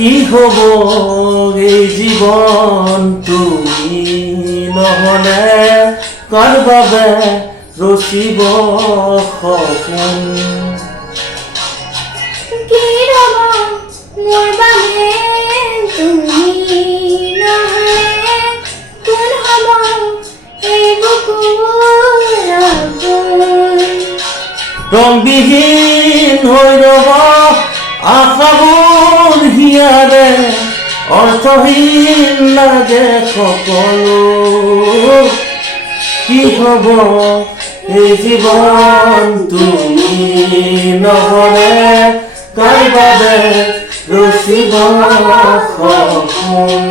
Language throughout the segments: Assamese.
কি হব এই জীৱন তুমি নহলে কাৰ বাবে ৰচিব সপোন কি হব মোৰ বাবে তুমি নহলে কোন হব এই বুকুৰ আপোন ৰংবিহীন হৈ ৰব আশাবোৰ হিয়াৰে অৰ্থহীন লাগে সকলো কি হব এই জীৱন তুমি নহলে কাৰ বাবে ৰচিব সপোন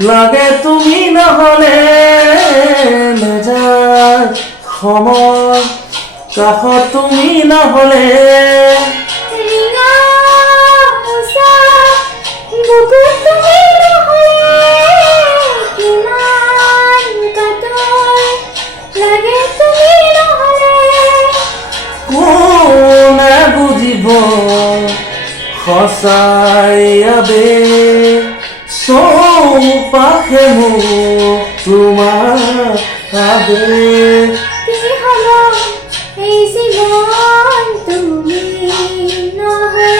লাগে তুমি নহলে নেযায় সময় কাষত তুমি নহলে সঁচাই আবে চৌপাশে মোক তোমাৰ আবেগ কি হব এই জীৱন তুমি নহলে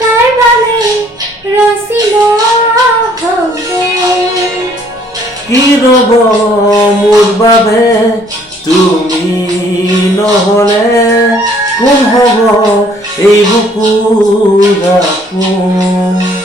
কাৰ বাবে ৰচিব সপোন কি ৰব মোৰ বাবে তুমি নহলে কোন হব এই বুকুৰ আপোন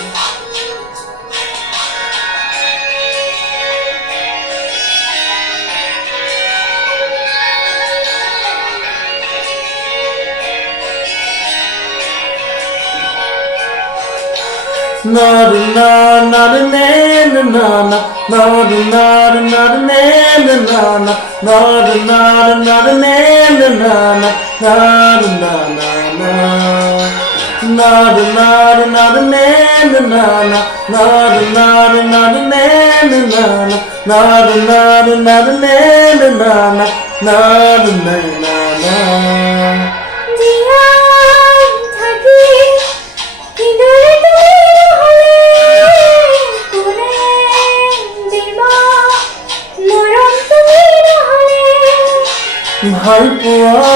ভাল পোৱা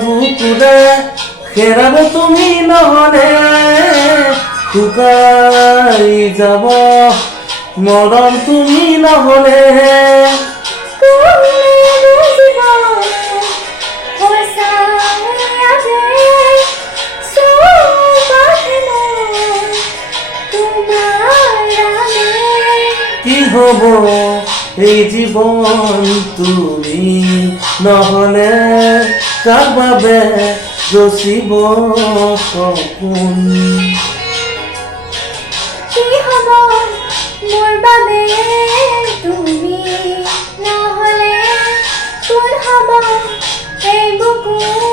বুকুৰে হেৰাব তুমি নহলে শুকাই যাব মৰম তুমি নহলে কি হব এই জীৱন তুমি নহলে কাৰ বাবে ৰচিব সপোন কি হব মোৰ বাবে তুমি নহলে কোন হব এই বুকুৰ